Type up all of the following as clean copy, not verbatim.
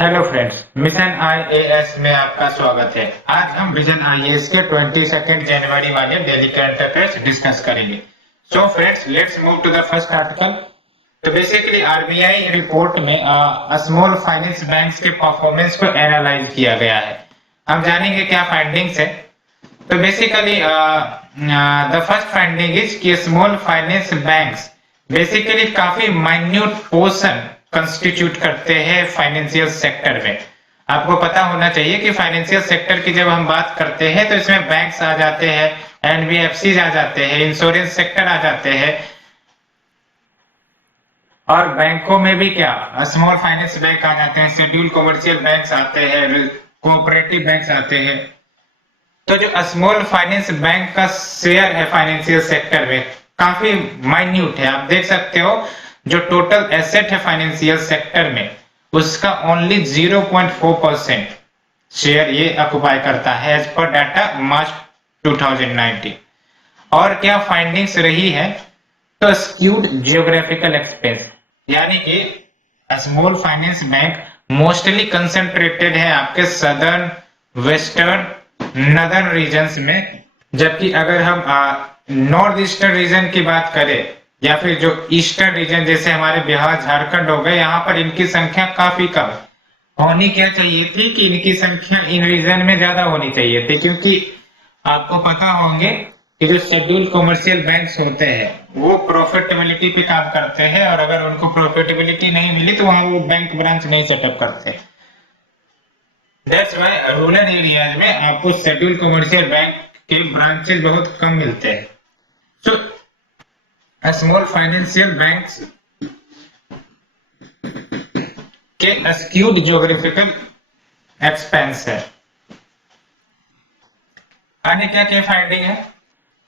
Hello friends, mission IAS में आपका स्वागत है। आज हम विजन आईएएस के 22 जनवरी वाले डेली करंट अफेयर्स डिस्कस करेंगे। So friends, let's move to the first article. तो बेसिकली आरबीआई रिपोर्ट में स्मॉल फाइनेंस बैंक्स के परफॉर्मेंस को एनालाइज किया गया है। हम जानेंगे क्या फाइंडिंग्स है। तो basically the first finding is कि स्मॉल फाइनेंस बैंक्स बेसिकली काफी माइन्यूट पोर्शन कंस्टिट्यूट करते हैं फाइनेंशियल सेक्टर में। आपको पता होना चाहिए कि फाइनेंशियल सेक्टर की जब हम बात करते हैं तो इसमें बैंक्स आ जाते हैं, एनबीएफसी आ जाते हैं, इंश्योरेंस सेक्टर आ जाते हैं, और बैंकों में भी क्या स्मॉल फाइनेंस बैंक आ जाते हैं, शेड्यूल कमर्शियल बैंक्स आते हैं, कोऑपरेटिव बैंक्स आते हैं। तो जो स्मॉल फाइनेंस बैंक का शेयर है फाइनेंशियल सेक्टर में काफी माइन्यूट है। आप देख सकते हो जो टोटल एसेट है फाइनेंशियल सेक्टर में उसका ओनली 0.4% शेयर ये ऑक्युपाई करता है एज पर डाटा मार्च 2019। और क्या फाइंडिंग्स रही है? तो स्क्यूड जियोग्राफिकल एक्सपेंस, यानी कि small finance bank mostly concentrated है आपके सदर्न, वेस्टर्न, नदर्न रीजन्स में, जबकि अगर हम नॉर्थ ईस्टर्न रीजन की बात करें या फिर जो ईस्टर्न रीजन जैसे हमारे बिहार, झारखंड हो गए, यहाँ पर इनकी संख्या काफी कम होनी क्या चाहिए थी कि इनकी संख्या इन रीजन में ज्यादा होनी चाहिए थी, क्योंकि आपको पता होंगे कि जो शेड्यूल कमर्शियल बैंक्स होते हैं वो प्रॉफिटेबिलिटी पे काम करते हैं, और अगर उनको प्रॉफिटेबिलिटी नहीं मिली तो वहां वो बैंक ब्रांच नहीं सेटअप करते। दैट्स व्हाई रूरल एरियाज में आपको शेड्यूल कमर्शियल बैंक के ब्रांचेस बहुत कम मिलते हैं। सो स्मॉल फाइनेंशियल बैंक्स के स्क्यूड ज्योग्राफिकल एक्सपेंस है। अन्य क्या क्या फाइंडिंग है?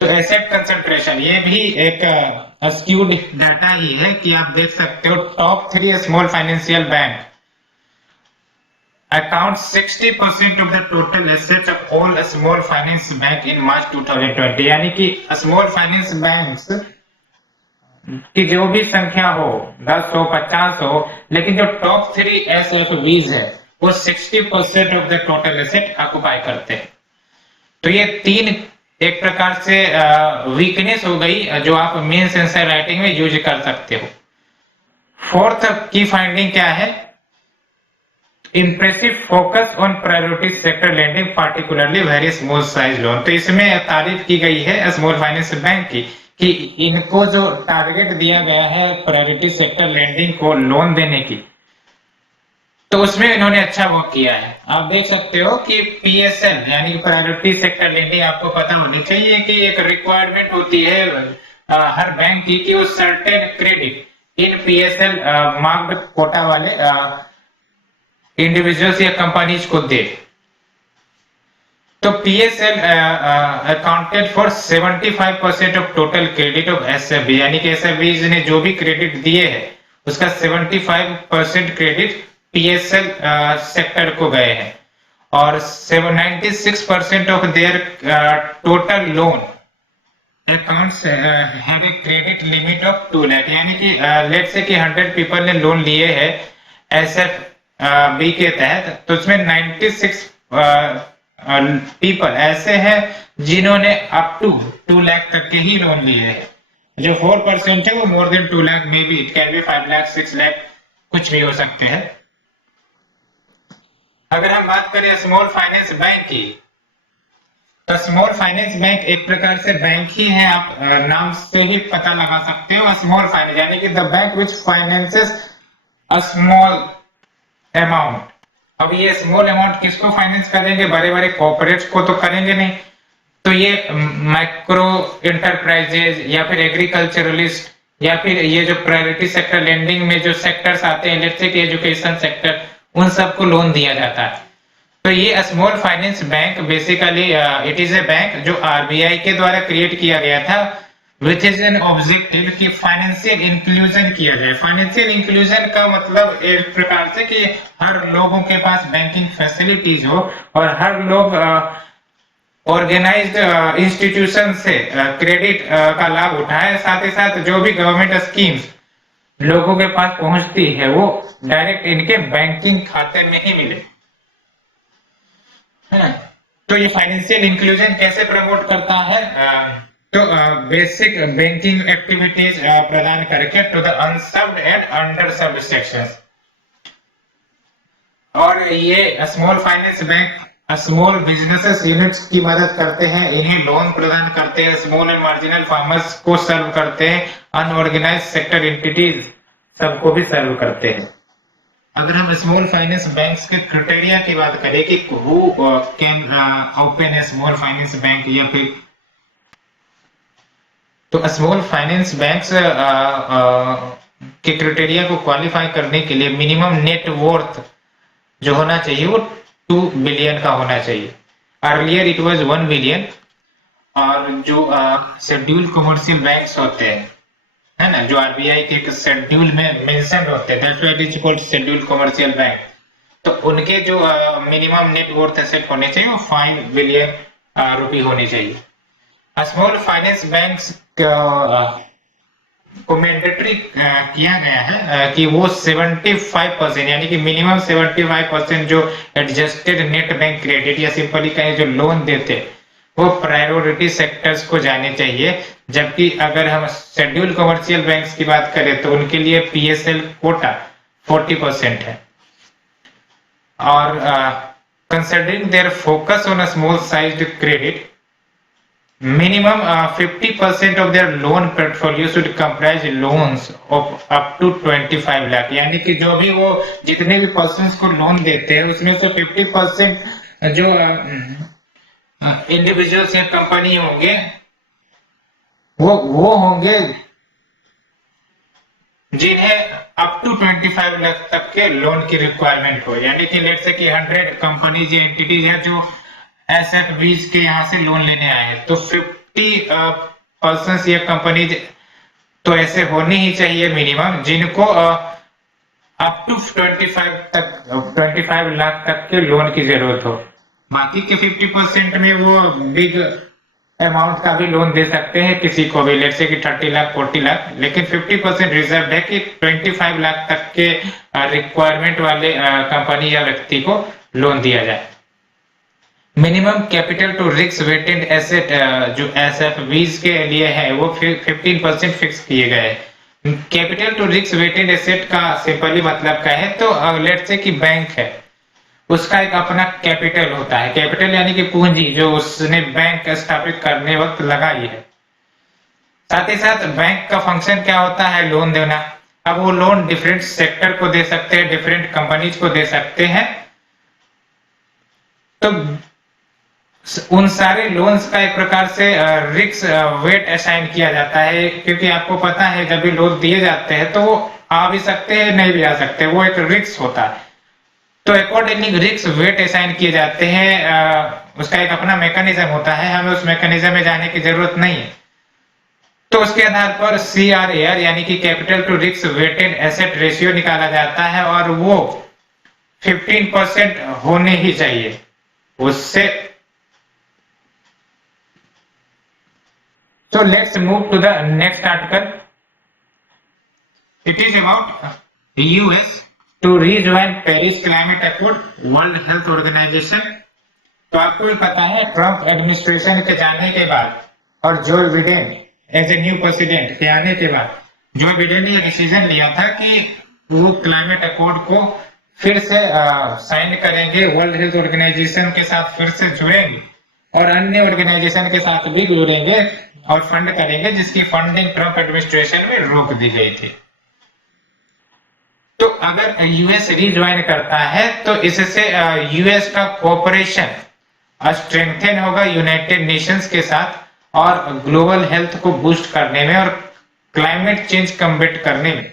तो एसेट कंसंट्रेशन, ये भी एक स्क्यूड डाटा ही है कि आप देख सकते हो top 3 small financial bank account 60% of the total assets of all small finance bank in March 2020। यानी कि स्मॉल फाइनेंस बैंक्स की जो भी संख्या हो, 10 हो, 50 हो, लेकिन जो टॉप 3 एसएफबीज है वो 60% of the total asset occupy करते हैं। तो ये तीन एक प्रकार से वीकनेस हो गई जो आप मेंस आंसर राइटिंग में यूज कर सकते हो। फोर्थ की फाइंडिंग क्या है? Impressive focus on priority sector lending, particularly very small size loan. तो इसमें तारीफ की गई है स्मॉल फाइनेंस बैंक की कि इनको जो टारगेट दिया गया है प्रायोरिटी सेक्टर लेंडिंग को लोन देने की, तो उसमें इन्होंने अच्छा वर्क किया है। आप देख सकते हो कि पीएसएल यानी प्रायोरिटी सेक्टर लेंडिंग, आपको पता होनी चाहिए कि एक रिक्वायरमेंट होती है हर बैंक की कि वो certain credit in PSL marked quota वाले इंडिविजुअल्स या कंपनीज को दे। तो PSL accounted for 75% of total credit of SFB, यानी कि एसएफबी ने जो भी क्रेडिट दिए हैं उसका 75% क्रेडिट पीएसएल सेक्टर को गए हैं, और 96% of their total loan accounts have a credit limit of 2 lakh. यानी कि लेट्स से कि 100 पीपल ने लोन लिए हैं एसएफ बी के तहत, तो उसमें 96 पीपल ऐसे हैं जिन्होंने अप टू 2 लाख तक के ही लोन लिए हैं। जो 4% है वो more than 2 lakh, may be it can be 5 lakh, 6 lakh, कुछ भी हो सकते हैं। अगर हम बात करें स्मॉल फाइनेंस बैंक की, तो स्मॉल फाइनेंस बैंक एक प्रकार से बैंक ही है, आप नाम से ही पता लगा सकते हो। स्मॉल फाइनेंस यानी कि the bank which finances a small amount. अब ये स्मॉल अमाउंट किसको फाइनेंस करेंगे? बड़े बड़े कॉर्पोरेट्स को तो करेंगे नहीं, तो ये माइक्रो इंटरप्राइजेज या फिर एग्रीकल्चरलिस्ट या फिर ये जो प्रायोरिटी सेक्टर लेंडिंग में जो सेक्टर्स आते हैं, लेट्स से कि एजुकेशन सेक्टर, उन सबको लोन दिया जाता है। तो ये small finance bank basically it is a bank जो आरबीआई के द्वारा क्रिएट किया गया था विच इज एन ऑब्जेक्टिव कि फाइनेंशियल इंक्लूजन किया जाए। फाइनेंशियल इंक्लूजन का मतलब एक प्रकार से कि हर लोगों के पास बैंकिंग फैसिलिटीज हो और हर लोग ऑर्गेनाइज्ड इंस्टीट्यूशन से क्रेडिट का लाभ उठाए, साथ ही साथ जो भी गवर्नमेंट स्कीम्स लोगों के पास पहुंचती है वो डायरेक्ट इनके बैंकिंग खाते में ही मिले, है ना। तो ये फाइनेंशियल इंक्लूजन कैसे प्रमोट करता है? तो बेसिक बैंकिंग एक्टिविटीज प्रदान करके to the unserved and underserved sections. और ये small finance bank small businesses units की मदद करते हैं, इन्हें लोन प्रदान करते हैं, स्मॉल एंड मार्जिनल फार्मर्स को सर्व करते हैं, अनऑर्गेनाइज्ड सेक्टर एंटिटीज सबको भी सर्व करते हैं। अगर हम स्मॉल फाइनेंस बैंक्स के क्राइटेरिया की बात करें कि who can open A small finance bank, या फिर तो स्मॉल फाइनेंस बैंक्स के क्राइटेरिया को क्वालिफाई करने के लिए मिनिमम नेट वर्थ जो होना चाहिए वो 2 बिलियन का होना चाहिए। Earlier it was 1 billion. और जो शेड्यूल कमर्शियल बैंक्स होते हैं, है ना, जो आरबीआई के एक शेड्यूल में मेंशन होते हैं, that's why it is called schedule commercial bank, तो उनके जो मिनिमम नेट वर्थ एसेट होने चाहिए वो 5 बिलियन रुपए होनी चाहिए। स्मॉल फाइनेंस बैंक्स को मैंडेटरी किया गया है कि वो 75% यानी कि मिनिमम 75% जो एडजस्टेड नेट बैंक क्रेडिट या सिंपली कहें जो लोन देते वो प्रायोरिटी सेक्टर्स को जाने चाहिए। जबकि अगर हम शेड्यूल कमर्शियल बैंक्स की बात करें तो उनके लिए पीएसएल कोटा 40% है। और considering their focus on a small sized credit, minimum 50% of their loan portfolio should comprise loans of up to 25 lakh, यानी कि जो भी वो जितने भी पर्सन्स को लोन देते हैं उसमें से 50% जो इंडिविजुअल्स या कंपनी होंगे वो होंगे जिन्हें अप टू 25 लाख तक के लोन की रिक्वायरमेंट हो। यानी कि लेट्स से कि 100 कंपनीज या एंटिटीज है जो एसएफबीज के यहाँ से लोन लेने आए हैं, तो 50 पर्सन या कंपनीज तो ऐसे होनी ही चाहिए मिनिमम जिनको अप टू 25 लाख तक के लोन की जरूरत हो। बाकी के 50% में वो बिग अमाउंट का भी लोन दे सकते हैं किसी को भी, लेट्स से कि 30 लाख 40 लाख, लेकिन 50% रिजर्व है कि 25 लाख तक के रिक्वायरमेंट वाले कंपनी या व्यक्ति को लोन दिया जाए। Minimum capital to risk weighted asset जो एसएफबीज के लिए है वो 15% फिक्स किए गए हैं। Capital to risk weighted asset का सिंपली मतलब क्या है, तो लेट्स से कि बैंक है उसका एक अपना कैपिटल होता है, कैपिटल यानी कि पूंजी जो उसने बैंक स्थापित करने वक्त लगाई है। साथ ही साथ बैंक का फंक्शन क्या होता है, लोन देना। अब वो लोन डिफरेंट सेक्टर को दे सकते हैं, डिफरेंट कंपनीज को दे सकते हैं। तो उन सारे लोन्स का एक प्रकार से रिस्क वेट असाइन किया जाता है, क्योंकि आपको पता है जब भी लोन दिए जाते हैं तो वो आ भी सकते हैं नहीं भी आ सकते, वो एक रिस्क होता है। तो अकॉर्डिंगली रिस्क वेट असाइन किए जाते हैं, उसका एक अपना मैकेनिज्म होता है, हमें उस मैकेनिज्म में जाने की जरूरत नहीं है। तो उसके आधार पर CRAR यानी कि capital to risk weighted asset ratio निकाला जाता है और वो 15% होने ही चाहिए। उससे So let's move to the next article. It is about US to rejoin Paris Climate Accord, World Health Organization। तो आपको भी पता है ट्रंप एडमिनिस्ट्रेशन के जाने के बाद और Joe Biden as a new president के आने के बाद जो बिडेन ने डिसीजन लिया था कि वो क्लाइमेट अकॉर्ड को फिर से साइन करेंगे, वर्ल्ड हेल्थ ऑर्गेनाइजेशन के साथ फिर से जुड़ेंगे और अन्य ऑर्गेनाइजेशन के साथ भी जुड़ेंगे और फंड करेंगे, जिसकी फंडिंग ट्रंप एडमिनिस्ट्रेशन में रोक दी गई थी। तो अगर यूएस रीज्वाइन करता है तो इससे यूएस का कोऑपरेशन स्ट्रेंथन होगा यूनाइटेड नेशंस के साथ और ग्लोबल हेल्थ को बूस्ट करने में और क्लाइमेट चेंज कम्बेट करने में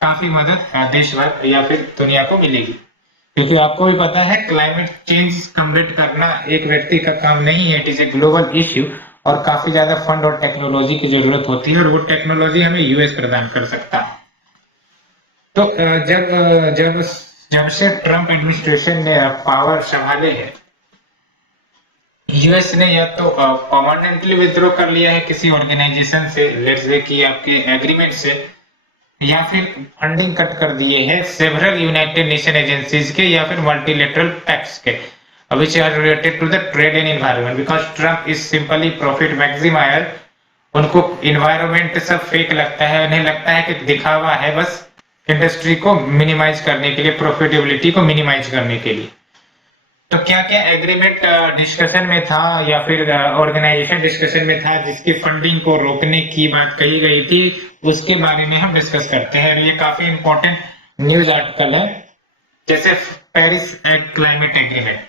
काफी मदद देश भर या फिर दुनिया को मिलेगी। क्योंकि आपको भी पता है क्लाइमेट चेंज कम्बेट करना एक व्यक्ति का काम नहीं है, it is a global issue और काफी ज्यादा फंड और टेक्नोलॉजी की जरूरत होती है और वो टेक्नोलॉजी हमें यूएस प्रदान कर सकता है। तो जब से ट्रंप एडमिनिस्ट्रेशन ने पावर संभाले है, यूएस ने या तो परमानेंटली विथड्रॉ कर लिया है किसी ऑर्गेनाइजेशन से, लेट्स से कि आपके एग्रीमेंट से, या फिर फंडिंग कट कर दिए हैं सेवरल यूनाइटेड नेशन एजेंसीज के या फिर मल्टीलेटरल पैक्ट्स के which are related to the trade and environment because Trump is simply profit maximizer। उनको इन्वायरमेंट सब फेक लगता है, उन्हें लगता है कि दिखावा है बस इंडस्ट्री को मिनिमाइज करने के लिए, प्रॉफिटेबिलिटी को मिनिमाइज करने के लिए। तो क्या क्या एग्रीमेंट डिस्कशन में था या फिर ऑर्गेनाइजेशन डिस्कशन में था जिसकी फंडिंग को रोकने की बात कही गई थी, उसके बारे में हम डिस्कस करते हैं। ये काफी इंपॉर्टेंट न्यूज आर्टिकल है। जैसे पेरिस क्लाइमेट एग्रीमेंट,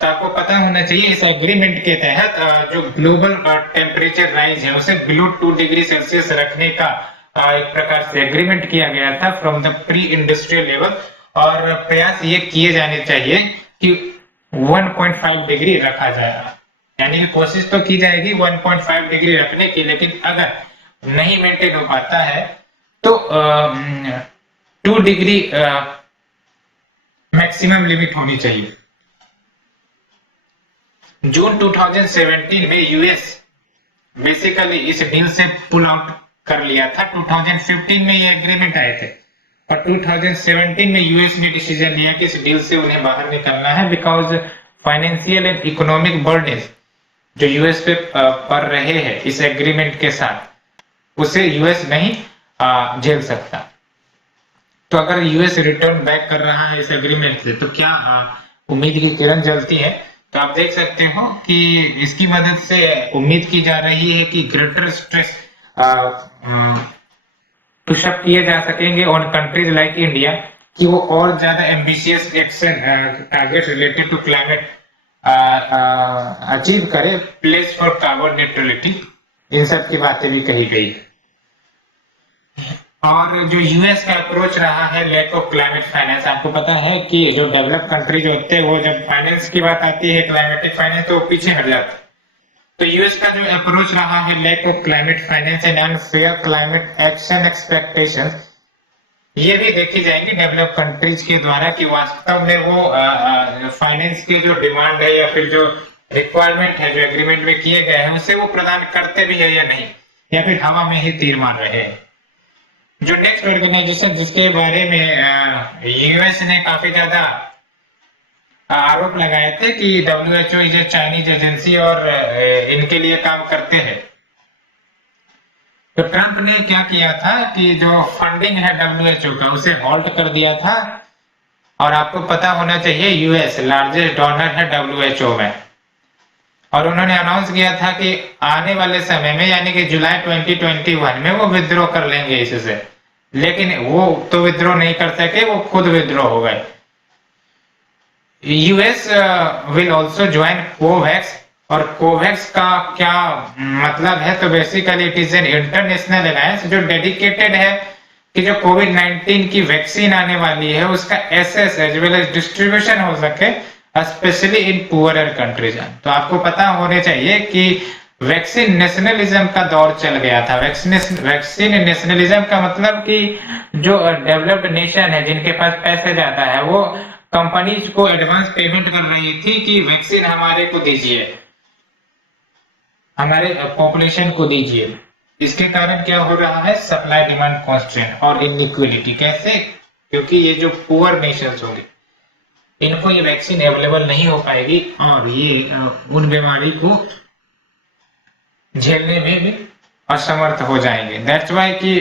तो आपको पता होना चाहिए इस एग्रीमेंट के तहत जो ग्लोबल टेम्परेचर राइज है उसे बिलो 2 डिग्री सेल्सियस रखने का एक प्रकार से एग्रीमेंट किया गया था from the pre industrial level, और प्रयास ये किए जाने चाहिए कि 1.5 डिग्री रखा जाएगा, यानी कि कोशिश तो की जाएगी 1.5 डिग्री रखने की, लेकिन अगर नहीं मेंटेन हो पाता है तो 2 डिग्री मैक्सिमम लिमिट होनी चाहिए। जून 2017 में यूएस बेसिकली इस डील से पुल आउट कर लिया था। 2015 में ये एग्रीमेंट आए थे और 2017 में यूएस ने डिसीजन लिया कि इस डील से उन्हें बाहर निकलना है because financial and economic burden जो यूएस पे पड़ रहे हैं इस एग्रीमेंट के साथ उसे यूएस नहीं झेल सकता। तो अगर यूएस रिटर्न बैक कर रहा है इस एग्रीमेंट से तो क्या उम्मीद की किरण जलती है। तो आप देख सकते हो कि इसकी मदद से उम्मीद की जा रही है कि ग्रेटर स्ट्रेस पुश अप किए जा सकेंगे ऑन कंट्रीज लाइक इंडिया कि वो और ज्यादा ambitious action target related to climate achieve करे, प्लेस फॉर कार्बन न्यूट्रलिटी, इन सब की बातें भी कही गई। और जो यूएस का अप्रोच रहा है लैक ऑफ क्लाइमेट फाइनेंस, आपको पता है कि जो डेवलप कंट्रीज होते हैं वो जब फाइनेंस की बात आती है क्लाइमेटिक फाइनेंस तो पीछे हट जाते हैं। तो यूएस का जो अप्रोच रहा है lack of climate finance and unfair climate action expectations, ये भी देखी जाएंगी डेवलप कंट्रीज के द्वारा कि वास्तव में वो फाइनेंस के जो डिमांड है या फिर जो रिक्वायरमेंट है जो एग्रीमेंट में किए गए हैं उसे वो प्रदान करते भी है या नहीं, या फिर हवा में ही तीर मार रहे हैं। जो नेक्स्ट ऑर्गेनाइजेशन जिसके बारे में यूएस ने काफी ज्यादा आरोप लगाए थे कि WHO is a Chinese agency और इनके लिए काम करते हैं, तो ट्रंप ने क्या किया था कि जो फंडिंग है डब्ल्यूएचओ का उसे हॉल्ट कर दिया था। और आपको पता होना चाहिए यूएस लार्जेस्ट डोनर है डब्ल्यूएचओ में, और उन्होंने अनाउंस किया था कि आने वाले समय में यानी कि जुलाई 2021 में वो विद्रो कर लेंगे इससे, लेकिन वो तो विद्रो नहीं कर सके, वो खुद विद्रो हो गए। US will also join Covax, और कोवैक्स का क्या मतलब है, तो basically it is an international alliance जो डेडिकेटेड है कि जो कोविड-19 की वैक्सीन आने वाली है उसका access as well as distribution हो सके स्पेशली इन पुअरर कंट्रीज। तो आपको पता होने चाहिए कि वैक्सीन नेशनलिज्म का दौर चल गया था। वैक्सीन नेशनलिज्म का मतलब कि जो डेवलप्ड नेशन है जिनके पास पैसे ज्यादा है वो कंपनीज को एडवांस पेमेंट कर रही थी कि वैक्सीन हमारे को दीजिए, हमारे पॉपुलेशन को दीजिए। इसके कारण क्या हो रहा है, सप्लाई डिमांड कॉन्स्ट्रेंट और इनइक्वालिटी। कैसे, क्योंकि ये जो पुअर नेशंस होंगे इनको ये वैक्सीन अवेलेबल नहीं हो पाएगी और ये उन बीमारी को झेलने में भी असमर्थ हो जाएंगे। दैट्स वाई कि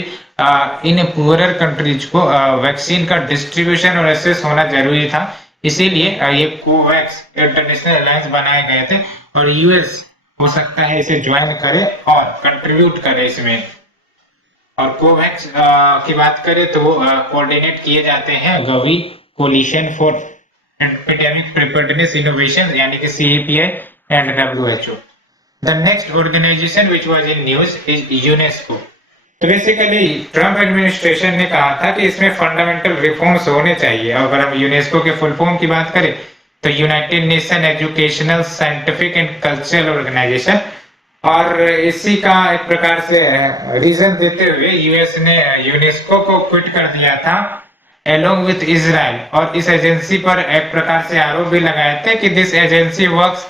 इन पुअरर कंट्रीज को वैक्सीन का डिस्ट्रीब्यूशन और एक्सेस होना जरूरी था, इसीलिए ये कोवैक्स इंटरनेशनल अलायंस बनाए गए थे और यूएस हो सकता है इसे ज्वाइन करे और कंट्रीब्यूट करे इसमें। और कोवैक्स की बात करें तो वो कोऑर्डिनेट किए जाते हैं Gavi coalition for epidemic preparedness innovation यानी कि CEPI एंड WHO। The next organization which was in news is UNESCO। तो बेसिकली ट्रम्प एडमिनिस्ट्रेशन ने कहा था कि इसमें फंडामेंटल रिफॉर्म्स होने चाहिए। अगर हम यूनेस्को के फुल फॉर्म की बात करें तो United Nation Educational Scientific and Cultural Organisation, और इसी का एक प्रकार से रीजन देते हुए यूएस ने यूनेस्को को क्विट कर दिया था along with इजराइल। और इस एजेंसी पर एक प्रकार से आरोप भी लगाए थे कि this agency works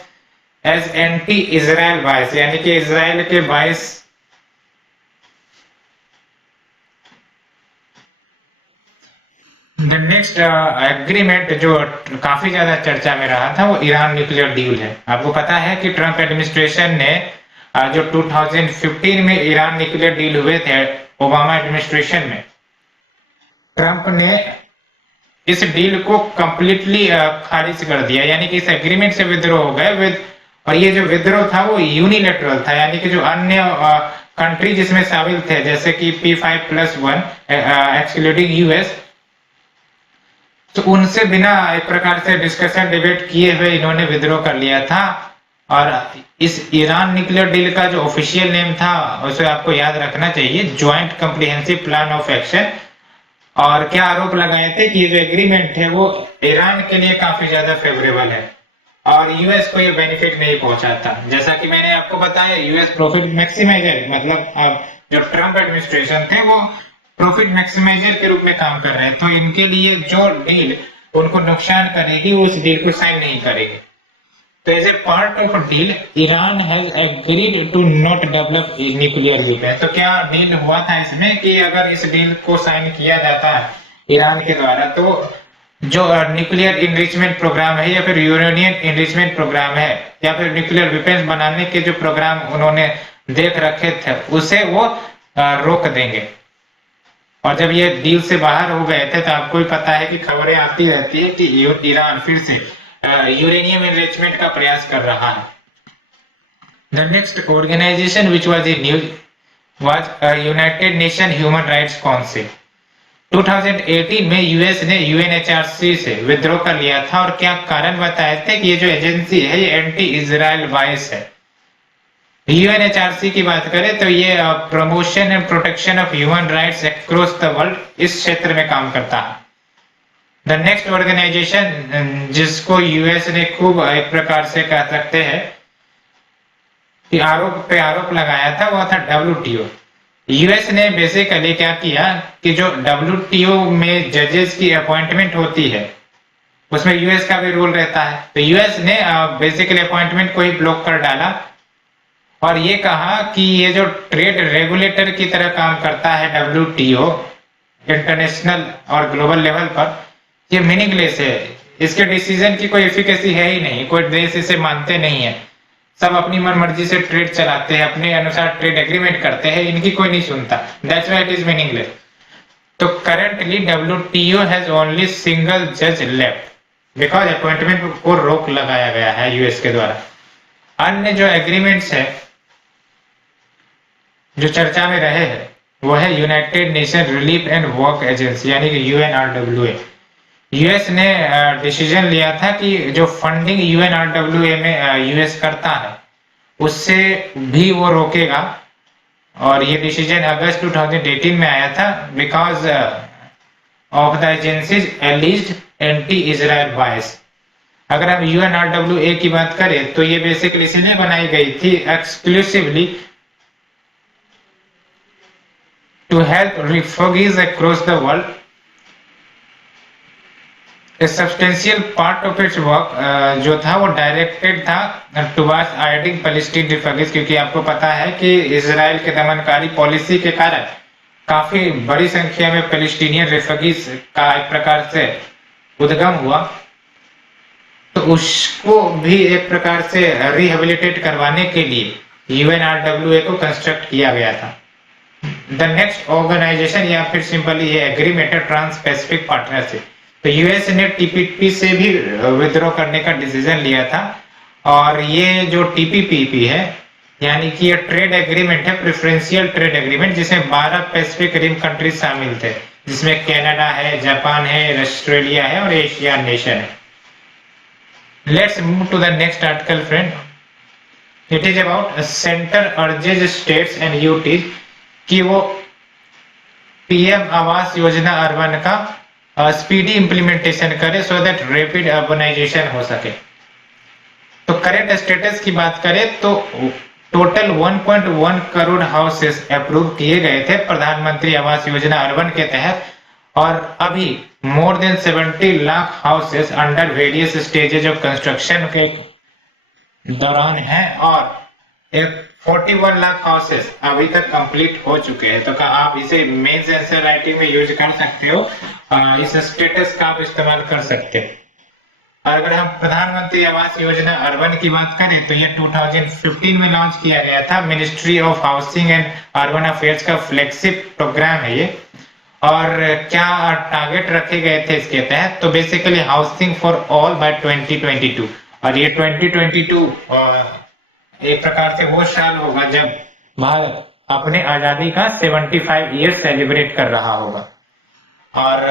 as anti Israel bias, यानी कि इजराइल के बायस द नेक्स्ट एग्रीमेंट जो काफी ज्यादा चर्चा में रहा था वो ईरान न्यूक्लियर डील है। आपको पता है कि ट्रंप एडमिनिस्ट्रेशन ने जो 2015 में ईरान न्यूक्लियर डील हुए थे ओबामा एडमिनिस्ट्रेशन में, ट्रंप ने इस डील को कंप्लीटली खारिज कर दिया, यानी कि इस एग्रीमेंट से विद्रोह हो गए विद। और ये जो विद्रोह था वो यूनिलेटरल था, यानी कि जो अन्य कंट्री जिसमें शामिल थे जैसे कि P5+1 एक्सक्लूडिंग यूएस, तो उनसे बिना एक प्रकार से डिस्कशन डिबेट किए हुए इन्होंने विद्रोह कर लिया था। और इस ईरान न्यूक्लियर डील का जो ऑफिशियल नेम था उसे आपको याद रखना चाहिए, joint comprehensive plan of action. और क्या आरोप लगाए थे कि ये जो एग्रीमेंट है वो ईरान के लिए काफी ज्यादा फेवरेबल है और यूएस को ये बेनिफिट नहीं पहुंचाता। जैसा कि मैंने आपको बताया, यूएस प्रॉफिट मैक्सिमाइजर, मतलब अब जो ट्रंप एडमिनिस्ट्रेशन थे वो प्रॉफिट मैक्सिमाइजर के रूप में काम कर रहे हैं, तो इनके लिए जो डील उनको नुकसान करेगी वो उस डील को साइन नहीं करेगी। तो as a part of deal Iran has agreed to not develop nuclear weapon. तो क्या डील हुआ था इसमें कि अगर इस डील को साइन किया जाता है ईरान के द्वारा तो जो न्यूक्लियर इनरिचमेंट प्रोग्राम है या फिर यूरेनियम इनरिचमेंट प्रोग्राम है या फिर न्यूक्लियर वेपन्स बनाने के जो प्रोग्राम उन्होंने देख रखे थे उसे वो रोक देंगे। और जब ये डील से बाहर हो गए थे तो आपको भी पता है कि खबरें आती रहती है कि ईरान फिर से यूरेनियम एनरिचमेंट का प्रयास कर रहा है। The next organisation which was in news was United Nation Human Rights Council. 2018 में यूएस ने यूएनएचआरसी से विद्रोह कर लिया था और क्या कारण बताए थे कि ये जो एजेंसी है ये एंटी इजराइल बायस है। यूएनएचआरसी की बात करें तो ये promotion and protection of human rights across the world इस क्षेत्र में काम करता है। द नेक्स्ट ऑर्गेनाइजेशन जिसको यूएस ने खूब एक प्रकार से कह सकते हैं कि आरोप लगाया था वो था WTO। यूएस ने बेसिकली क्या किया कि जो WTO में जजेस की अपॉइंटमेंट होती है उसमें यूएस का भी रोल रहता है, तो यूएस ने बेसिकली अपॉइंटमेंट को ही ब्लॉक कर डाला और ये कहा कि ये जो ट्रेड रेगुलेटर की तरह काम करता है WTO इंटरनेशनल और ग्लोबल लेवल पर, ये मीनिंगलेस है। इसके डिसीजन की कोई एफिकेसी है ही नहीं, कोई देश इसे मानते नहीं है, सब अपनी मन मर्जी से ट्रेड चलाते हैं, अपने अनुसार ट्रेड एग्रीमेंट करते हैं, इनकी कोई नहीं सुनता। That's why it is meaningless. तो currently WTO has only single जज लेफ्ट बिकॉज अपॉइंटमेंट को रोक लगाया गया है यूएस के द्वारा। अन्य जो एग्रीमेंट्स है जो चर्चा में रहे हैं वो है United nation relief and work agency यानी कि UNRWA। यूएस ने डिसीजन लिया था कि जो फंडिंग UNRWA में यूएस करता है उससे भी वो रोकेगा और ये डिसीजन अगस्त 2018 में आया था because of the agencies alleged anti Israel bias. अगर हम UNRWA की बात करें तो ये बेसिकली इसलिए बनाई गई थी exclusively to help refugees across the world. A substantial part of its work जो था वो डायरेक्टेड था towards aiding Palestinian refugees, क्योंकि आपको पता है कि इजराइल के दमनकारी पॉलिसी के कारण काफी बड़ी संख्या में पैलेस्टीनियन रिफ्यूजीज का एक प्रकार से उद्गम हुआ, तो उसको भी एक प्रकार से रिहेबिलिटेट करवाने के लिए UNRWA को कंस्ट्रक्ट किया गया था। द नेक्स्ट ऑर्गेनाइजेशन या फिर सिंपली ये एग्रीमेंट ट्रांस पैसिफिक पार्टनरशिप। तो यूएस ने TPP से भी विद्रोह करने का डिसीजन लिया था और ये जो TPP है यानी कि ये ट्रेड एग्रीमेंट है, प्रेफरेंशियल ट्रेड एग्रीमेंट, जिसमें 12 पैसिफिक रिम कंट्रीज शामिल थे, जिसमें कनाडा है, जापान है, ऑस्ट्रेलिया है और एशियन नेशन है। Let's move to the next article friend. It is about centre urges states and UTs कि वो PM आवास योजना अर्बन का स्पीडी इंप्लीमेंटेशन करे सो दैट रैपिड अर्बनाइजेशन हो सके। तो करंट स्टेटस की बात करें तो टोटल 1.1 करोड़ हाउसेस अप्रूव किए गए थे प्रधानमंत्री आवास योजना अर्बन के तहत और अभी more than 70 lakh houses under various stages of construction के दौरान है और 41 लाख हाउसेस अभी तक कंप्लीट हो चुके हैं। तो आप इसे मेंस आंसर राइटिंग में यूज कर सकते हो, इस स्टेटस का आप इस्तेमाल कर सकते हो। अगर हम प्रधानमंत्री आवास योजना अर्बन की बात करें तो ये 2015 में लॉन्च किया गया था। Ministry of housing and urban affairs का फ्लैगशिप प्रोग्राम है ये। और क्या टारगेट रखे गए थे इसके तहत, तो basically housing for all by 2022। और ये 2022 एक प्रकार से वो साल होगा जब भारत अपने आजादी का 75 ईयर सेलिब्रेट कर रहा होगा। और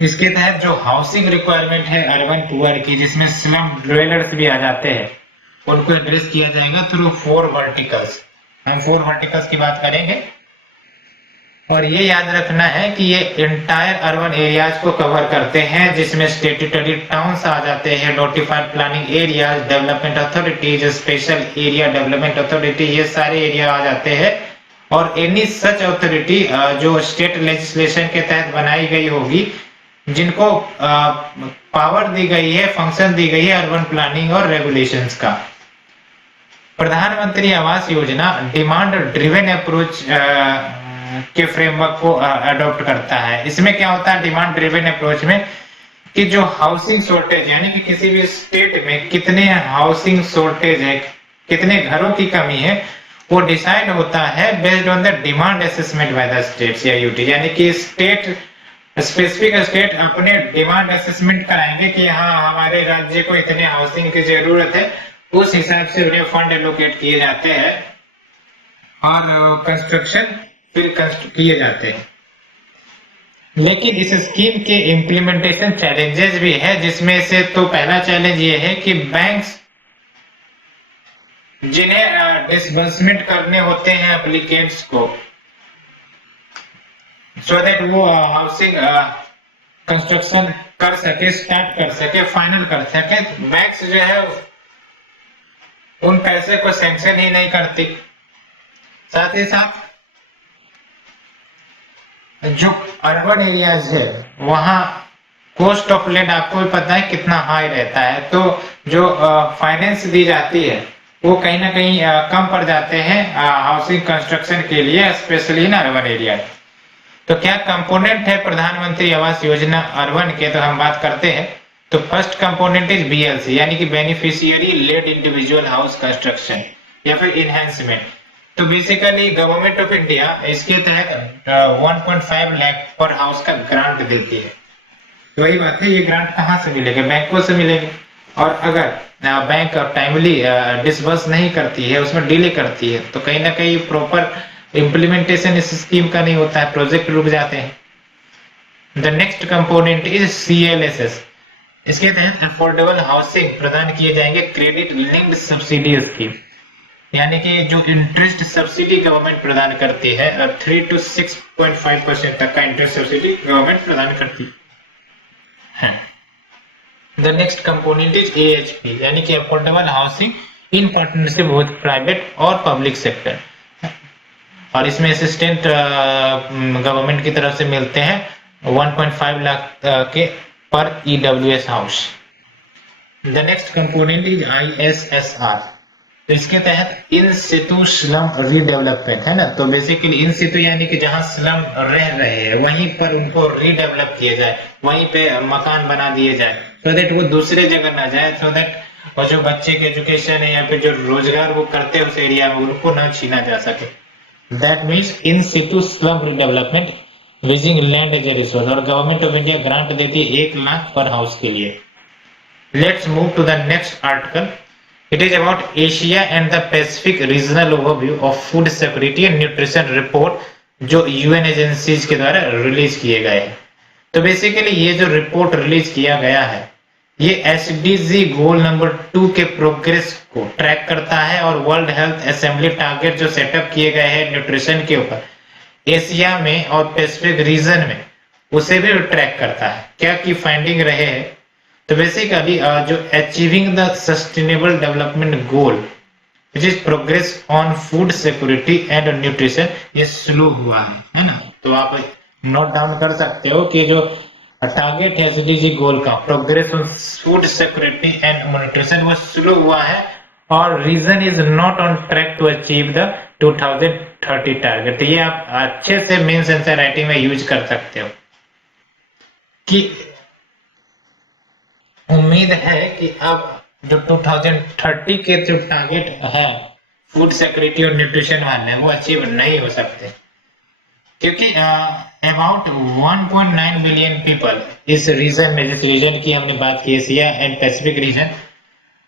इसके तहत जो हाउसिंग रिक्वायरमेंट है अर्बन पुअर की, जिसमें स्लम ड्वेलर्स भी आ जाते हैं, उनको एड्रेस किया जाएगा थ्रू 4 वर्टिकल्स। हम 4 वर्टिकल्स की बात करेंगे। और ये याद रखना है कि ये इंटायर अर्बन एरियाज को कवर करते हैं, जिसमें स्टेट्यूटरी टाउन्स आ जाते हैं, notified planning areas, development authorities, special area development authority, ये सारे एरिया आ जाते हैं। और एनी सच अथॉरिटी जो स्टेट लेजिस्लेशन के तहत बनाई गई होगी, जिनको पावर दी गई है, फंक्शन दी गई है अर्बन प्लानिंग और रेगुलेशंस का। प्रधानमंत्री Awas Yojana demand driven approach के फ्रेमवर्क को अडॉप्ट करता है। इसमें क्या होता है डिमांड ड्रिवन अप्रोच में, कि जो हाउसिंग शॉर्टेज, यानी कि किसी भी स्टेट में कितने हाउसिंग शॉर्टेज है, कितने घरों की कमी है, वो डिसाइड होता है based on the demand assessment by the states या यूटी। यानी कि स्टेट स्पेसिफिक स्टेट अपने डिमांड असेसमेंट कराएंगे कि हाँ हमारे राज्य को इतने हाउसिंग की जरूरत है, उस हिसाब से उन्हें फंड एलोकेट किए जाते हैं और कंस्ट्रक्शन फिर किए जाते हैं। लेकिन इस स्कीम के इम्प्लीमेंटेशन चैलेंजेस भी है, जिसमें से तो पहला चैलेंज ये है कि बैंक्स जिन्हें डिसबर्समेंट करने होते हैं एप्लीकेंट्स को, सो दैट वो हाउसिंग कंस्ट्रक्शन कर सके, स्टार्ट कर सके, फाइनल कर सके, बैंक्स जो है उन पैसे को सैंक्शन ही नहीं करती। साथ ही साथ जो अर्बन एरियाज है वहां कॉस्ट ऑफ लैंड आपको भी पता है कितना हाई रहता है, तो जो फाइनेंस दी जाती है वो कहीं ना कहीं कम पड़ जाते हैं हाउसिंग कंस्ट्रक्शन के लिए, स्पेशली इन अर्बन एरिया। तो क्या कंपोनेंट है प्रधानमंत्री आवास योजना अर्बन के, तो हम बात करते हैं। तो फर्स्ट कंपोनेंट इज बीएलसी, यानी कि beneficiary led individual house construction या फिर इनहेंसमेंट। तो बेसिकली गवर्नमेंट ऑफ इंडिया इसके तहत 1.5 लाख पर हाउस का ग्रांट देती है। तो वही बात है, ये ग्रांट कहाँ से मिलेगा, बैंकों से मिलेगी। और अगर बैंक टाइमली डिसबर्स नहीं करती है, उसमें डिले करती है, तो कहीं ना कहीं प्रॉपर इम्प्लीमेंटेशन इस स्कीम का नहीं होता है, प्रोजेक्ट रुक जाते हैं। The next component is CLSS। इसके तहत अफोर्डेबल हाउसिंग प्रदान किए जाएंगे, क्रेडिट लिंक्ड सब्सिडी स्कीम, यानी कि जो इंटरेस्ट सब्सिडी गवर्नमेंट प्रदान करती है 3 to 6.5% तक का इंटरेस्ट सब्सिडी गवर्नमेंट प्रदान करती है। The next component is AHP, यानी कि affordable housing in partnership with private और पब्लिक सेक्टर। और इसमें असिस्टेंट गवर्नमेंट की तरफ से मिलते हैं 1.5 लाख के पर EWS house. The next component is ISSR। तो इसके तहत इन सितु स्लम रीडेवलपमेंट है ना, तो बेसिकली इन सितु यानी कि जहां स्लम रह रहे हैं वहीं पर उनको रीडेवलप किया जाए, वहीं पे मकान बना दिए जाए, सो दैट वो दूसरे जगह ना जाए, सो दैट वो जो बच्चे के एजुकेशन है या फिर जो रोजगार वो करते हैं उस एरिया में उनको ना छीना जा सके। That means in situ slum redevelopment using land as a resource. और गवर्नमेंट ऑफ इंडिया ग्रांट देती है 1 लाख पर हाउस के लिए। Let's move to the next article. It is about Asia and the Pacific Regional Overview of Food Security and Nutrition Report, जो UN agencies के द्वारा release किए गए हैं। तो बेसिकली ये जो रिपोर्ट रिलीज किया गया है ये SDG गोल नंबर 2 के प्रोग्रेस को ट्रैक करता है और वर्ल्ड हेल्थ असेंबली टारगेट जो सेटअप किए गए हैं न्यूट्रिशन के ऊपर एशिया में और पैसिफिक रीजन में, उसे भी ट्रैक करता है। क्या की फाइंडिंग रहे हैं, तो बेसिकली जो achieving the sustainable development goal which is progress on food security and nutrition, ये स्लो हुआ है ना। तो आप नोट डाउन कर सकते हो कि जो टारगेट है SDG गोल का progress on food security and nutrition वो स्लो हुआ है और reason is not on track to achieve the 2030 target. ये आप अच्छे से मेंस आंसर राइटिंग में यूज कर सकते हो कि उम्मीद है कि अब जो 2030 के जो टारगेट है फूड सिक्योरिटी और न्यूट्रिशन वाले वो अचीव नहीं हो सकते, क्योंकि अबाउट 1.9 बिलियन पीपल इस रीजन में, जिस रीजन की हमने बात की एशिया एंड पैसिफिक रीजन,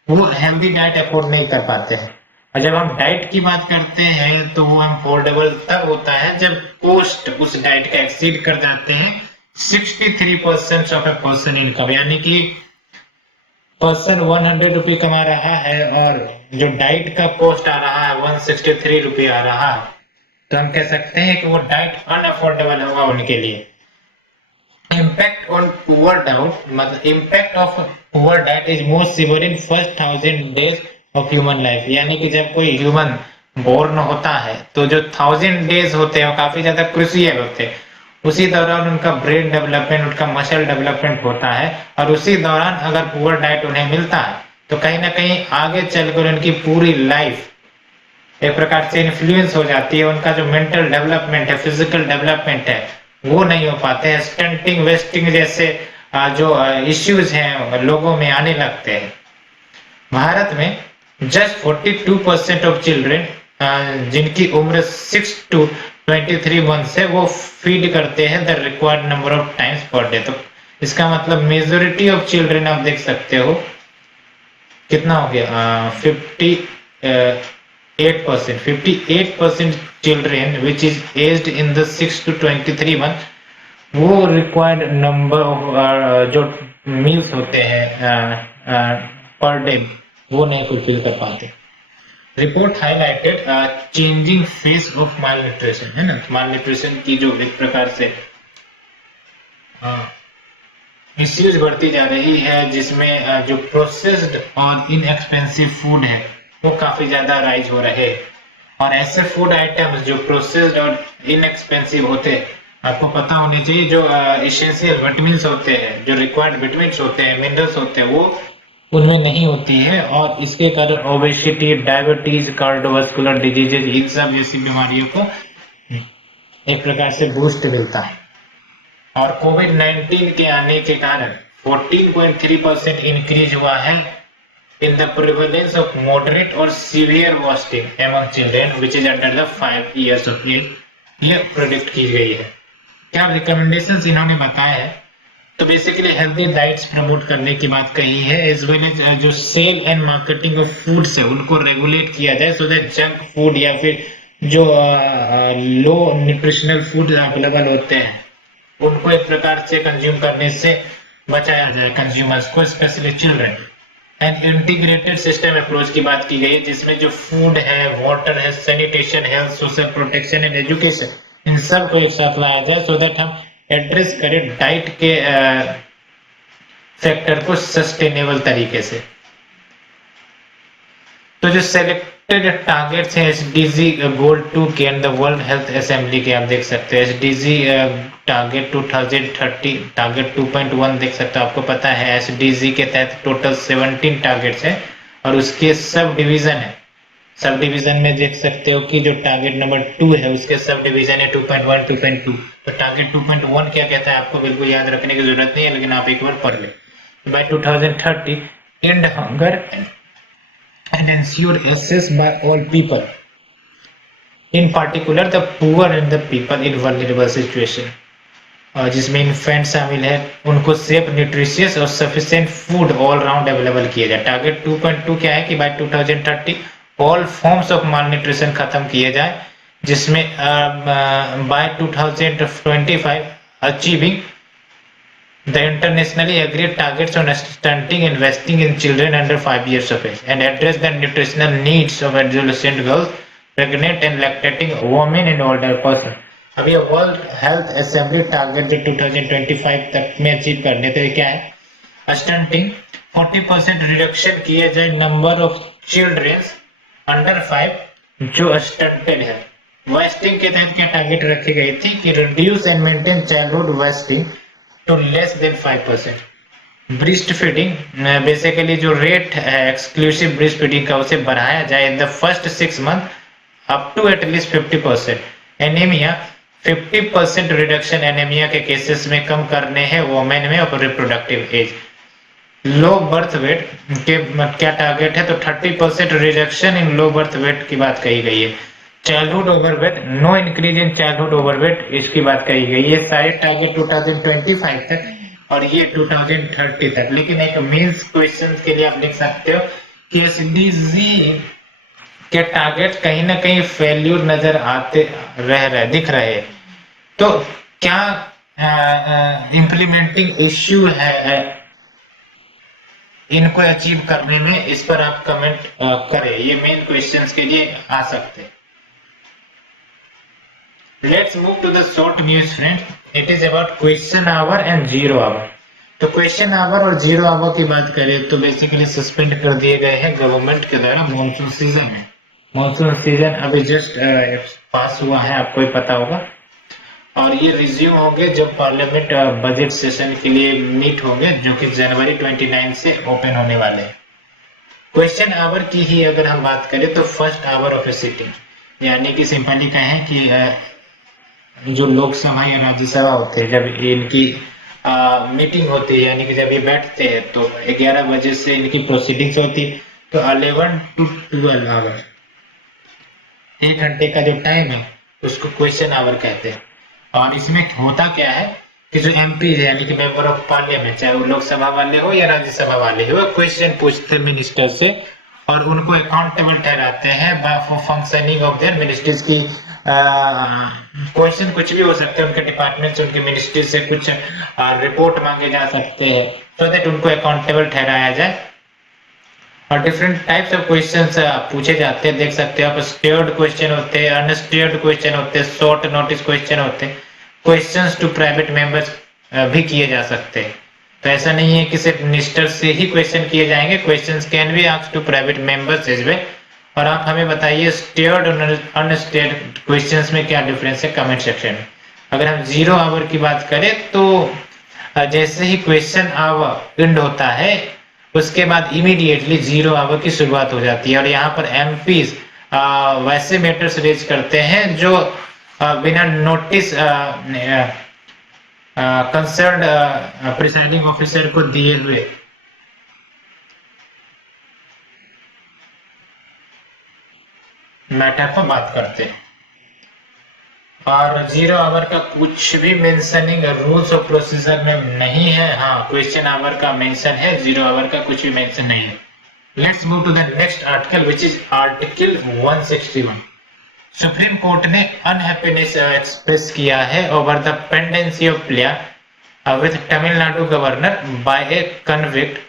वो हेल्दी डाइट अफोर्ड नहीं कर पाते हैं। और जब हम डाइट की बात करते हैं तो वो अफोर्डेबल तब होता है जब कॉस्ट उस डाइट का एक्सीड कर जाते हैं 63% ऑफ ए पर्सन इनकम, यानी कि पर्सन 100 रुपये कमा रहा है और जो डाइट का कॉस्ट आ रहा है 163 रुपये आ रहा है, तो हम कह सकते हैं कि वो डाइट अनअफोर्डेबल होगा उनके लिए। इम्पैक्ट ऑन पुअर डाइट, मतलब impact of poor diet is most severe in first 1000 days of human life, यानी कि जब कोई ह्यूमन बोर्न होता है तो जो 1000 डेज होते हैं वो काफी ज्यादा क्रूशियल होते हैं। उसी दौरान उनका ब्रेन डेवलपमेंट, उनका मसल डेवलपमेंट होता है, और उसी दौरान अगर पुअर डाइट उन्हें मिलता है तो कहीं ना कहीं आगे चलकर उनकी पूरी लाइफ एक प्रकार से इन्फ्लुएंस हो जाती है। उनका जो मेंटल डेवलपमेंट है, फिजिकल डेवलपमेंट है, वो नहीं हो पाते हैं। स्टंटिंग, वेस्टिंग जैसे जो इश्यूज हैं लोगों में आने लगते हैं। भारत में जस्ट 42% ऑफ चिल्ड्रेन जिनकी उम्र 6 to 23 मंथ है वो फीड करते हैं the required number of times per day. तो इसका मतलब मेजोरिटी ऑफ चिल्ड्रेन आप देख सकते हो कितना हो गया, 58% children which is aged in the 6 to 23 month, वो रिक्वायर्ड नंबर ऑफ जो मील्स होते हैं पर डे वो नहीं फुलफिल कर पाते। Report highlighted changing face of mall nutrition, है ना, माल न्यूट्रिशन की जो एक प्रकार से मिसयूज बढ़ती जा रही है, जिसमें जो प्रोसेस्ड और इनएक्सपेंसिव फूड है वो काफी ज्यादा राइज हो रहे हैं। और ऐसे फूड आइटम्स जो प्रोसेस्ड और इनएक्सपेंसिव होते हैं, आपको पता होनी चाहिए, जो एसेंशियल विटामिन्स होते हैं, जो रिक्वायर्ड विटामिन्स होते हैं, मिनरल्स होते हैं, वो उनमें नहीं होती है, और इसके कारण ओबेसिटी, डायबिटीज, कार्डियोवास्कुलर डिजीजेज, इन सब जैसी बीमारियों को एक प्रकार से बूस्ट मिलता है। और कोविड-19 के आने के कारण 14.3% इंक्रीज हुआ है in the prevalence of moderate और severe wasting among children which is under the 5 years of age, ये प्रेडिक्ट की गई है। क्या रिकमेंडेशंस इन्होंने बताया है, तो बेसिकली हेल्दी डाइट्स प्रमोट करने की बात कही है, एज वेल एज जो sale and marketing of foods है उनको रेगुलेट किया जाए, सो दैट जंक फूड या फिर जो लो न्यूट्रिशनल फूड अवेलेबल होते हैं उनको एक प्रकार से कंज्यूम करने से बचाया जाए कंज्यूमर्स को, specially children. And integrated system approach की बात की गई, जिसमें जो फूड है, वाटर है, sanitation, health, social protection and education, इन सब को एक साथ लाया जाए, सो दैट हम एड्रेस करें डाइट के फैक्टर को सस्टेनेबल तरीके से। तो जो सेलेक्टेड टारगेट्स हैं एसडीजी गोल 2 के and the world health assembly के, आप देख सकते हैं एसडीजी टारगेट 2030 टारगेट 2.1 देख सकते हो। आपको पता है एसडीजी के तहत टोटल 17 टारगेट्स है और उसके सब डिवीजन है। सब डिवीजन में देख सकते हो कि जो टारगेट नंबर 2 है उसके सब डिवीजन है 2.1, 2.2। तो टारगेट 2.1 क्या कहता है आपको बिल्कुल याद रखने की जरूरत नहीं है, लेकिन आप एक बार पढ़ ले। By 2030 end hunger and ensure access by all people, in particular the poor and the people in vulnerable situation, जिसमें इन्फेंट शामिल है, उनको सेफ, न्यूट्रिशियस और sufficient food all round available किया जाए। टारगेट 2.2 क्या है कि by 2030 all forms of malnutrition खत्म किए जाए, जिसमें by 2025 achieving the internationally agreed targets on stunting investing in children under 5 years of age and address the nutritional needs of adolescent girls, pregnant and lactating women and older person। अब ये world health assembly target जो 2025 तक में achieve करने, तो ये क्या है, स्टंटिंग 40% रिडक्शन किया जाए नंबर ऑफ चिल्ड्रंस अंडर 5 जो स्टंटेड है। वेस्टिंग के तहत क्या टारगेट रखी गई थी कि reduce and maintain childhood wasting to less than 5%। Breast feeding, basically जो रेट है एक्सक्लूसिव ब्रेस्ट फीडिंग का उसे बढ़ाया जाए in the first 6 month up to at least 50%। Anaemia 50% reduction anaemia के केसेस में कम करने हैं वोमेन में और reproductive age. Low birth weight के क्या टारगेट है, तो 30% reduction in low birth weight की बात कही गई है। Childhood overweight, no increase in childhood overweight, इसकी बात कही गई है। सारे टारगेट 2025 तक और ये 2030 तक। लेकिन एक मेंस क्वेश्चन के लिए आप देख सकते हो कि एसडीजी के टारगेट कहीं ना कहीं फेल्यूर नजर आते दिख रहे हैं। तो क्या इम्प्लीमेंटिंग इश्यू है इनको अचीव करने में, इस पर आप कमेंट करें। ये मेन क्वेश्चंस के लिए आ सकते हैं। Let's move to the short news friend, it is about question hour and zero hour. तो क्वेश्चन आवर और जीरो आवर की बात करें तो बेसिकली सस्पेंड कर दिए गए हैं गवर्नमेंट के द्वारा मॉनसून सीजन में। मॉनसून सीजन अभी जस्ट पास हुआ है, आपको ही पता होगा, और ये रिज्यूम होंगे जब पार्लियामेंट बजट सेशन के लिए मीट होंगे, जो कि जनवरी 29 से ओपन होने वाले हैं। क्वेश्चन आवर की ही अगर हम बात करें तो first hour of A sitting, यानी कि सिंपली कहें कि जो लोकसभा या राज्यसभा होते हैं जब इनकी मीटिंग होती है, यानी कि जब ये बैठते हैं तो 11 बजे से इनकी प्रोसीडिंग्स होती है। तो 11 to 12 आवर, 1 घंटे का जो टाइम है उसको क्वेश्चन आवर कहते हैं। और इसमें होता क्या है कि जो एमपी है यानी कि मेंबर ऑफ पार्लियामेंट, चाहे वो लोकसभा वाले हो या राज्यसभा वाले हो, क्वेश्चन पूछते हैं मिनिस्टर से और उनको अकाउंटेबल ठहराते हैं for functioning of their ministries की। क्वेश्चन कुछ भी हो सकते हैं, उनके डिपार्टमेंट से, उनके मिनिस्ट्री से कुछ रिपोर्ट मांगे जा सकते हैं, सो दैट उनको अकाउंटेबल ठहराया जाए। और डिफरेंट टाइप्स ऑफ क्वेश्चंस पूछे जाते हैं, देख सकते हो आप। स्टेयर्ड क्वेश्चन होते हैं, अनस्टेयर्ड क्वेश्चन होते हैं, शॉर्ट नोटिस क्वेश्चन होते हैं, क्वेश्चंस टू प्राइवेट मेंबर्स भी किए जा सकते हैं। तो ऐसा नहीं है कि सिर्फ मिनिस्टर से ही क्वेश्चन किए जाएंगे, questions can be asked to private members as well. और आप हमें बताइए स्टेयर्ड और अनस्टेयर्ड क्वेश्चंस में क्या डिफरेंस है कमेंट सेक्शन में। अगर हम जीरो आवर की बात करें तो जैसे ही क्वेश्चन आवर एंड होता है उसके बाद इमीडिएटली जीरो आवर की शुरुआत हो जाती है। और यहाँ पर एमपीज वैसे मैटर्स रेज करते हैं जो बिना नोटिस कंसर्न प्रिसाइडिंग ऑफिसर को दिए हुए मैटर पर बात करते हैं। और जीरो आवर का कुछ भी मेंशनिंग रूल्स और प्रोसीजर में नहीं है। हाँ, क्वेश्चन आवर का मेंशन है, जीरो आवर का कुछ भी मेंशन नहीं है। Let's move to the next article which is article 161। Supreme court ने अनहैप्पीनेस एक्सप्रेस किया है over the pendency of player with Tamil Nadu governor bye A convict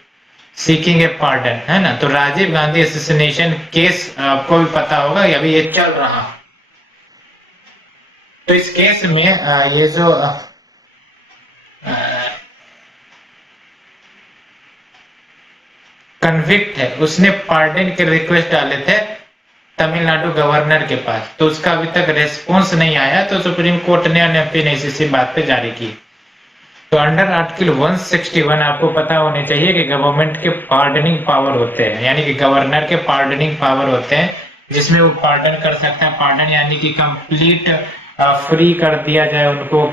seeking A pardon, है ना। तो राजीव गांधी असैसिनेशन केस आपको भी पता होगा, अभी ये चल रहा। तो इस केस में ये जो कन्विक्ट है उसने पार्डन के रिक्वेस्ट डाले थे तमिलनाडु गवर्नर के पास, तो उसका अभी तक रेस्पॉन्स नहीं आया। तो सुप्रीम कोर्ट ने अनहैप्पीनेस इसी बात पे जारी की। तो अंडर आर्टिकल 161 आपको पता होने चाहिए कि गवर्नमेंट के पार्डनिंग पावर होते हैं, यानी कि गवर्नर के पार्डनिंग पावर होते हैं जिसमें वो पार्डन कर सकता है। पार्डन यानी कि कंप्लीट फ्री कर दिया जाए उनको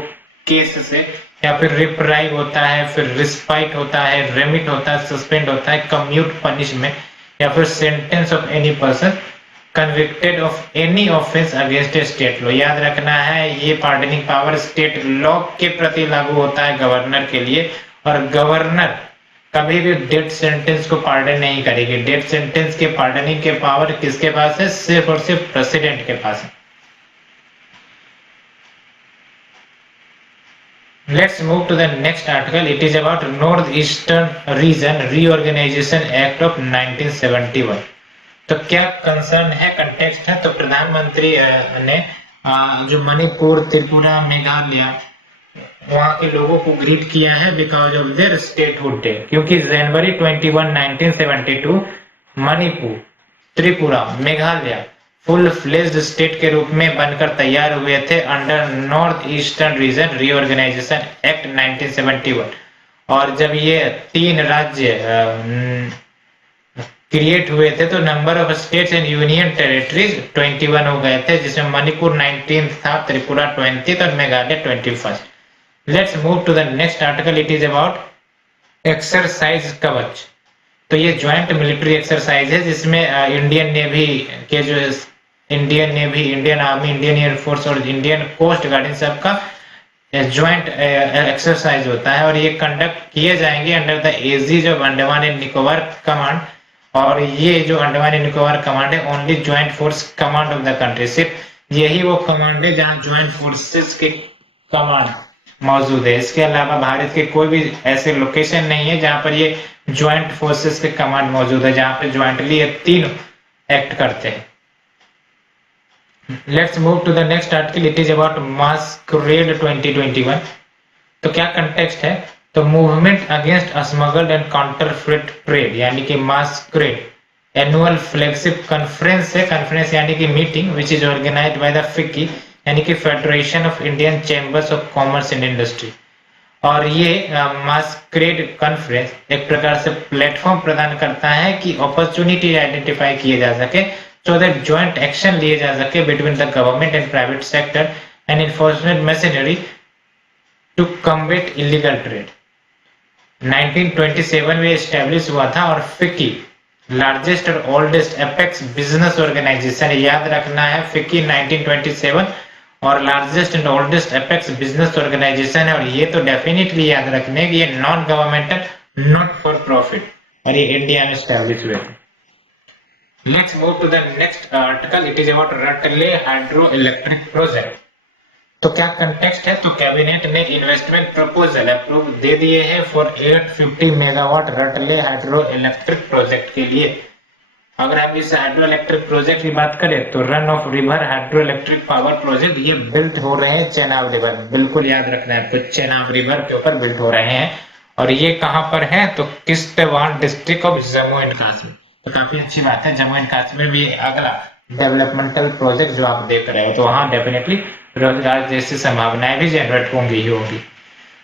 केस से, या फिर रिप्राइव होता है, फिर रिस्पाइट होता है, रेमिट होता है, सस्पेंड होता है, कम्यूट पनिशमेंट, या फिर sentence of any person convicted of any offence against A state law. याद रखना है ये पार्डनिंग पावर स्टेट लॉ के प्रति लागू होता है गवर्नर के लिए, और गवर्नर कभी भी डेथ सेंटेंस को पार्डन नहीं करेगी। डेथ सेंटेंस के पार्डनिंग के पावर किसके पास है? सिर्फ और सिर्फ प्रेसिडेंट के पास है। Let's move to the next article. It is about Northeastern Region Reorganization Act of 1971. तो क्या कंसर्न है, कंटेक्स्ट है? तो प्रधानमंत्री ने जो मणिपुर, त्रिपुरा, मेघालय वहां के लोगों को ग्रीट किया है because of their statehood day, क्योंकि जनवरी 21, 1972 Manipur, Tripura, Meghalaya full fledged state के रूप में बनकर तैयार हुए थे under North Eastern Region Reorganisation Act 1971। और जब ये 3 राज्य क्रिएट हुए थे तो number of states and union territories 21 हो गए थे, जिसमें मणिपुर 19 था, त्रिपुरा 20 और Meghalaya 21। Let's move to the next article. It is about exercise Kavach. तो ये ज्वाइंट मिलिट्री एक्सरसाइज है जिसमें इंडियन नेवी के जो Indian navy, Indian army, Indian air force और इंडियन कोस्ट गार्ड इन सबका ज्वाइंट एक्सरसाइज होता है और ये कंडक्ट किए जाएंगे under the aegis of Andaman and Nicobar command. और ये जो अंडमान एंड निकोबार कमांड है only joint force command of the country, सिर्फ यही वो कमांड है जहां ज्वाइंट फोर्सेस के कमांड मौजूद है। इसके अलावा भारत के कोई भी ऐसे लोकेशन नहीं है जहां पर ये ज्वाइंट फोर्सेस के कमांड मौजूद है, जहां पे ज्वाइंटली ये तीन एक्ट करते हैं। Let's move to the next article. It is about MASCRADE 2021। तो क्या कंटेक्स्ट है? तो movement against smuggled and counterfeit trade यानी कि मास्करेड एनुअल फ्लैगशिप कॉन्फ्रेंस है। कॉन्फ्रेंस यानी कि meeting which is organised by the FICCI यानी कि Federation of Indian Chambers of Commerce and Industry. और ये मास्करेड कॉन्फ्रेंस एक प्रकार से प्लेटफॉर्म प्रदान करता है कि अपॉर्चुनिटी आइडेंटिफाई किए जा सके so that joint action लिए जा सके between the government and private sector and enforcement machinery to combat illegal trade। 1927 में एस्टेब्लिश हुआ था और फिक्की लार्जेस्ट और ओल्डेस्ट एपेक्स बिजनेस ऑर्गेनाइजेशन, याद रखना है फिक्की 1927 और largest and oldest apex business organisation है। और ये तो डेफिनेटली याद रखने कि ये non governmental, not for profit, और ये इंडिया में एस्टेब्लिश हुए थे। Let's move to the next article. It is about रटले hydroelectric project. तो क्या कंटेक्स्ट है? तो कैबिनेट ने इन्वेस्टमेंट प्रपोजल अप्रूव दे दिए हैं for 850 megawatt रटले hydro electric project के लिए। अगर हम इस हाइड्रो इलेक्ट्रिक प्रोजेक्ट की बात करें तो run of river hydro electric power project ये बिल्ट हो रहे हैं चेनाब रिवर, बिल्कुल याद रखना है आपको, चेनाब रिवर के ऊपर बिल्ट हो रहे हैं। और ये कहां पर है? तो Kishtwar district of Jammu and Kashmir. तो काफी अच्छी बात है, जम्मू एंड कश्मीर भी अगला डेवलपमेंटल प्रोजेक्ट जो आप देख रहे हो तो वहां डेफिनेटली रोजगार जैसी संभावनाएं भी जनरेट होंगी ही होंगी।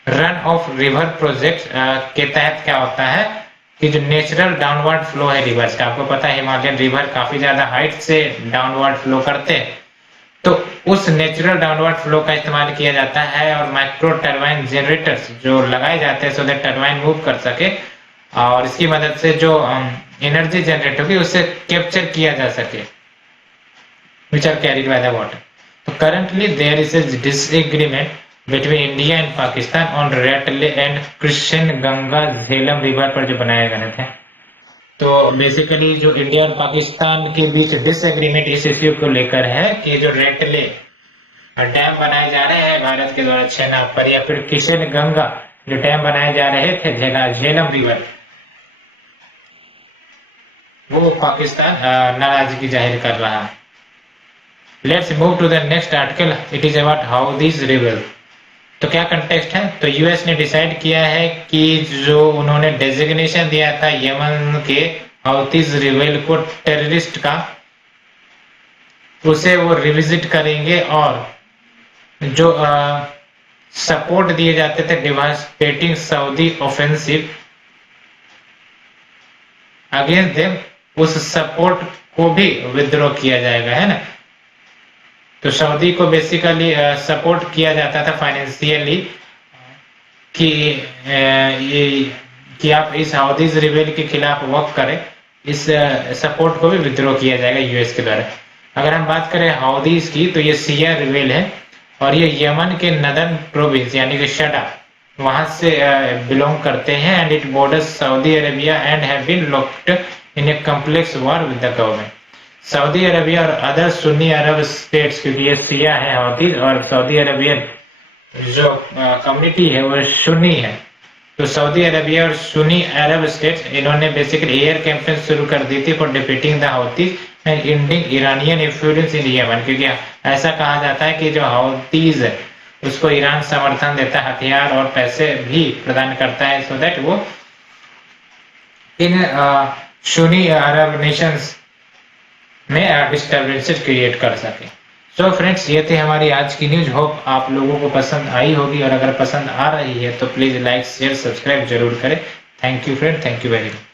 रन ऑफ रिवर प्रोजेक्ट के तहत क्या होता है कि जो नेचुरल डाउनवर्ड फ्लो है रिवर्स का, आपको पता है हिमालयन रिवर काफी ज्यादा हाइट से डाउनवर्ड फ्लो करते हैं, तो उस नेचुरल डाउनवर्ड फ्लो का इस्तेमाल किया जाता है और माइक्रो टरबाइन जनरेटर्स जो लगाए जाते हैं सो दैट टरबाइन मूव कर सके और इसकी मदद से जो एनर्जी जनरेट होगी उससे कैप्चर किया जा सके which are carried by the water। तो currently there is a disagreement between India and Pakistan on Ratle and Krishan Ganga Jhelum river पर जो बनाए गए थे। तो बेसिकली जो इंडिया और पाकिस्तान के बीच डिसएग्रीमेंट इस इश्यू को लेकर है कि जो रेटले डैम बनाए जा रहे हैं भारत के द्वारा चेनाब पर, या फिर किशन गंगा जो डैम बनाए जा रहे थे झेलम रिवर, वो पाकिस्तान नाराजगी जाहिर कर रहा है। Let's move to the next article. It is about Houthis rebel. तो क्या कंटेक्स्ट है? तो यूएस ने डिसाइड किया है कि जो उन्होंने डेजिग्नेशन दिया था यमन के हाउथीज रिबेल को टेररिस्ट का, उसे वो रिविजिट करेंगे और जो सपोर्ट दिए जाते थे devastating Saudi offensive against them, उस सपोर्ट को भी विद्रॉ किया जाएगा, है ना। तो सऊदी को बेसिकली सपोर्ट किया जाता था फाइनेंशियली कि आप इस हाउथीज रिबेल के खिलाफ वर्क करें, इस सपोर्ट को भी विद्रॉ किया जाएगा यूएस के द्वारा। अगर हम बात करें हाउथीज की तो ये शिया रिबेल है और ये यमन के नदर्न प्रोविंस यानी कि शडा वहां से बिलोंग करते हैं and it borders Saudi Arabia and have been locked in a complex war with the government. Saudi Arabia और अदर सुन्नी अरब स्टेट्स, क्योंकि ये शिया है हाउथीज और सऊदी अरेबियन जो कम्युनिटी है वो सुन्नी है, तो सऊदी अरेबिया और सुन्नी अरब स्टेट्स इन्होंने बेसिकली एयर कैंपेन शुरू कर दी थी for defeating the Houthis and ending Iranian influence in Yemen, क्योंकि ऐसा कहा जाता है कि जो हाउथीज है उसको ईरान समर्थन देता है, हथियार और पैसे भी प्रदान करता है सो दैट वो इन सुन्नी अरब नेशंस में डिस्टर्बेंसेस क्रिएट कर सके। सो फ्रेंड्स, ये थी हमारी आज की न्यूज। होप आप लोगों को पसंद आई होगी, और अगर पसंद आ रही है तो प्लीज लाइक शेयर सब्सक्राइब जरूर करें। Thank you friend, thank you very much.